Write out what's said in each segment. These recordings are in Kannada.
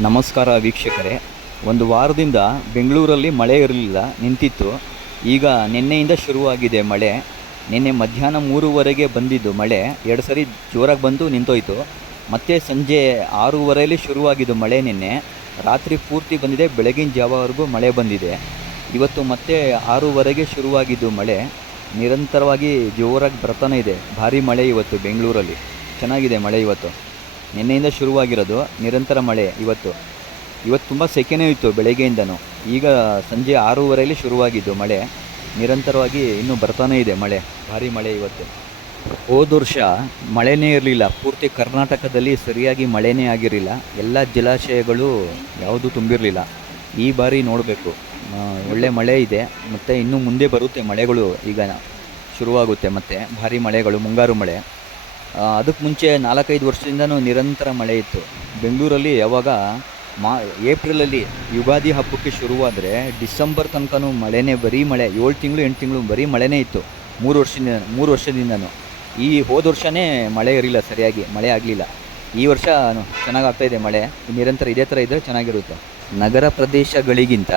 ನಮಸ್ಕಾರ ವೀಕ್ಷಕರೇ. ಒಂದು ವಾರದಿಂದ ಬೆಂಗಳೂರಲ್ಲಿ ಮಳೆ ಇರಲಿಲ್ಲ, ನಿಂತಿತ್ತು. ಈಗ ನಿನ್ನೆಯಿಂದ ಶುರುವಾಗಿದೆ ಮಳೆ. ನಿನ್ನೆ ಮಧ್ಯಾಹ್ನ ಮೂರುವರೆಗೆ ಬಂದಿದ್ದು ಮಳೆ. ಎರಡು ಸರಿ ಜೋರಾಗಿ ಬಂದು ನಿಂತೋಯ್ತು. ಮತ್ತೆ ಸಂಜೆ ಆರೂವರೆಯಲ್ಲಿ ಶುರುವಾಗಿದ್ದು ಮಳೆ ನಿನ್ನೆ. ರಾತ್ರಿ ಪೂರ್ತಿ ಬಂದಿದೆ, ಬೆಳಗಿನ ಜಾವವರೆಗೂ ಮಳೆ ಬಂದಿದೆ. ಇವತ್ತು ಮತ್ತೆ ಆರೂವರೆಗೆ ಶುರುವಾಗಿದ್ದು ಮಳೆ. ನಿರಂತರವಾಗಿ ಜೋರಾಗಿ ಬರ್ತಾನೆ ಇದೆ. ಭಾರಿ ಮಳೆ ಇವತ್ತು ಬೆಂಗಳೂರಲ್ಲಿ. ಚೆನ್ನಾಗಿದೆ ಮಳೆ ಇವತ್ತು. ನಿನ್ನೆಯಿಂದ ಶುರುವಾಗಿರೋದು ನಿರಂತರ ಮಳೆ ಇವತ್ತು. ಇವತ್ತು ತುಂಬ ಸೆಕೆನೇ ಇತ್ತು ಬೆಳಗ್ಗೆಯಿಂದನೂ. ಈಗ ಸಂಜೆ ಆರೂವರೆಯಲ್ಲಿ ಶುರುವಾಗಿದ್ದು ಮಳೆ. ನಿರಂತರವಾಗಿ ಇನ್ನೂ ಬರ್ತಾನೇ ಇದೆ ಮಳೆ. ಭಾರಿ ಮಳೆ ಇವತ್ತು. ಹೋದ ವರ್ಷ ಮಳೆನೇ ಇರಲಿಲ್ಲ. ಪೂರ್ತಿ ಕರ್ನಾಟಕದಲ್ಲಿ ಸರಿಯಾಗಿ ಮಳೆನೇ ಆಗಿರಲಿಲ್ಲ. ಎಲ್ಲ ಜಲಾಶಯಗಳು ಯಾವುದೂ ತುಂಬಿರಲಿಲ್ಲ. ಈ ಬಾರಿ ನೋಡಬೇಕು. ಒಳ್ಳೆ ಮಳೆ ಇದೆ. ಮತ್ತು ಇನ್ನು ಮುಂದೆ ಬರುತ್ತೆ ಮಳೆಗಳು. ಈಗ ಶುರುವಾಗುತ್ತೆ ಮತ್ತು. ಭಾರಿ ಮಳೆಗಳು, ಮುಂಗಾರು ಮಳೆ. ಅದಕ್ಕೆ ಮುಂಚೆ ನಾಲ್ಕೈದು ವರ್ಷದಿಂದನೂ ನಿರಂತರ ಮಳೆ ಇತ್ತು. ಬೆಂಗಳೂರಲ್ಲಿ ಯಾವಾಗ ಮಾ, ಏಪ್ರಿಲಲ್ಲಿ ಯುಗಾದಿ ಹಬ್ಬಕ್ಕೆ ಶುರುವಾದರೆ ಡಿಸೆಂಬರ್ ತನಕನೂ ಮಳೆನೇ, ಬರೀ ಮಳೆ, ಏಳು ತಿಂಗಳು, ಎಂಟು ತಿಂಗಳು ಬರೀ ಮಳೆನೇ ಇತ್ತು. ಮೂರು ವರ್ಷದಿಂದ ಮೂರು ವರ್ಷದಿಂದನೂ. ಈ ಹೋದ ವರ್ಷವೇ ಮಳೆ ಇರಲಿಲ್ಲ ಸರಿಯಾಗಿ, ಮಳೆ ಆಗಲಿಲ್ಲ. ಈ ವರ್ಷ ಚೆನ್ನಾಗಾಗ್ತಾಯಿದೆ ಮಳೆ, ನಿರಂತರ ಇದೇ ಥರ ಇದ್ದರೆ ಚೆನ್ನಾಗಿರುತ್ತೆ. ನಗರ ಪ್ರದೇಶಗಳಿಗಿಂತ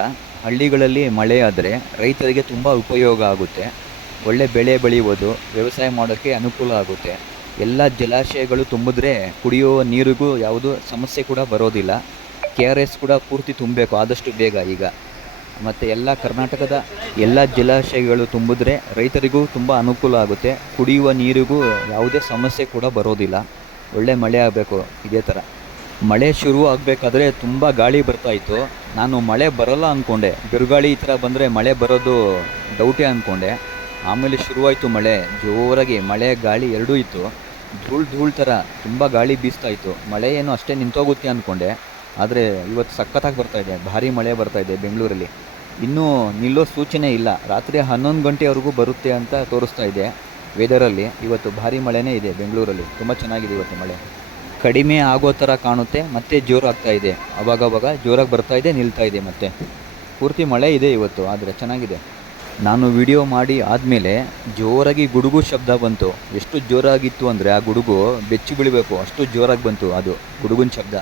ಹಳ್ಳಿಗಳಲ್ಲಿ ಮಳೆ ಆದರೆ ರೈತರಿಗೆ ತುಂಬ ಉಪಯೋಗ ಆಗುತ್ತೆ. ಒಳ್ಳೆ ಬೆಳೆ ಬೆಳೆಯುವುದು, ವ್ಯವಸಾಯ ಮಾಡೋಕ್ಕೆ ಅನುಕೂಲ ಆಗುತ್ತೆ. ಎಲ್ಲ ಜಲಾಶಯಗಳು ತುಂಬಿದ್ರೆ ಕುಡಿಯುವ ನೀರಿಗೂ ಯಾವುದು ಸಮಸ್ಯೆ ಕೂಡ ಬರೋದಿಲ್ಲ. ಕೆ ಆರ್ ಎಸ್ ಕೂಡ ಪೂರ್ತಿ ತುಂಬಬೇಕು, ಆದಷ್ಟು ಬೇಗ ಈಗ. ಮತ್ತು ಎಲ್ಲ ಕರ್ನಾಟಕದ ಎಲ್ಲ ಜಲಾಶಯಗಳು ತುಂಬಿದ್ರೆ ರೈತರಿಗೂ ತುಂಬ ಅನುಕೂಲ ಆಗುತ್ತೆ. ಕುಡಿಯುವ ನೀರಿಗೂ ಯಾವುದೇ ಸಮಸ್ಯೆ ಕೂಡ ಬರೋದಿಲ್ಲ. ಒಳ್ಳೆ ಮಳೆ ಆಗಬೇಕು, ಇದೇ ಥರ. ಮಳೆ ಶುರು ಆಗಬೇಕಾದ್ರೆ ತುಂಬ ಗಾಳಿ ಬರ್ತಾ ಇತ್ತು. ನಾನು ಮಳೆ ಬರಲ್ಲ ಅಂದ್ಕೊಂಡೆ ಬಿರುಗಾಳಿ ಈ ಥರ ಬಂದರೆ ಮಳೆ ಬರೋದು ಡೌಟೇ ಅಂದ್ಕೊಂಡೆ ಆಮೇಲೆ ಶುರುವಾಯಿತು ಮಳೆ, ಜೋರಾಗಿ ಮಳೆ, ಗಾಳಿ ಎರಡೂ ಇತ್ತು. ಧೂಳು ಧೂಳು ಥರ ತುಂಬ ಗಾಳಿ ಬೀಸ್ತಾ ಇತ್ತು. ಮಳೆ ಏನು ಅಷ್ಟೇ ನಿಂತೋಗುತ್ತೆ ಅಂದ್ಕೊಂಡೆ ಆದರೆ ಇವತ್ತು ಸಖತ್ತಾಗಿ ಬರ್ತಾ ಇದೆ. ಭಾರಿ ಮಳೆ ಬರ್ತಾ ಇದೆ ಬೆಂಗಳೂರಲ್ಲಿ. ಇನ್ನೂ ನಿಲ್ಲೋ ಸೂಚನೆ ಇಲ್ಲ. ರಾತ್ರಿ ಹನ್ನೊಂದು ಗಂಟೆವರೆಗೂ ಬರುತ್ತೆ ಅಂತ ತೋರಿಸ್ತಾ ಇದೆ ವೆದರಲ್ಲಿ. ಇವತ್ತು ಭಾರಿ ಮಳೆನೇ ಇದೆ ಬೆಂಗಳೂರಲ್ಲಿ. ತುಂಬ ಚೆನ್ನಾಗಿದೆ ಇವತ್ತು ಮಳೆ. ಕಡಿಮೆ ಆಗೋ ಥರ ಕಾಣುತ್ತೆ, ಮತ್ತೆ ಜೋರಾಗ್ತಾ ಇದೆ. ಅವಾಗವಾಗ ಜೋರಾಗಿ ಬರ್ತಾ ಇದೆ, ನಿಲ್ತಾ ಇದೆ ಮತ್ತೆ. ಪೂರ್ತಿ ಮಳೆ ಇದೆ ಇವತ್ತು, ಆದರೆ ಚೆನ್ನಾಗಿದೆ. ನಾನು ವಿಡಿಯೋ ಮಾಡಿ ಆದಮೇಲೆ ಜೋರಾಗಿ ಗುಡುಗು ಶಬ್ದ ಬಂತು. ಎಷ್ಟು ಜೋರಾಗಿತ್ತು ಅಂದರೆ ಆ ಗುಡುಗು ಬೆಚ್ಚಿ ಬೀಳಬೇಕು. ಅಷ್ಟು ಜೋರಾಗಿ ಬಂತು ಅದು ಗುಡುಗಿನ ಶಬ್ದ.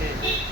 Okay.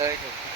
Thank you.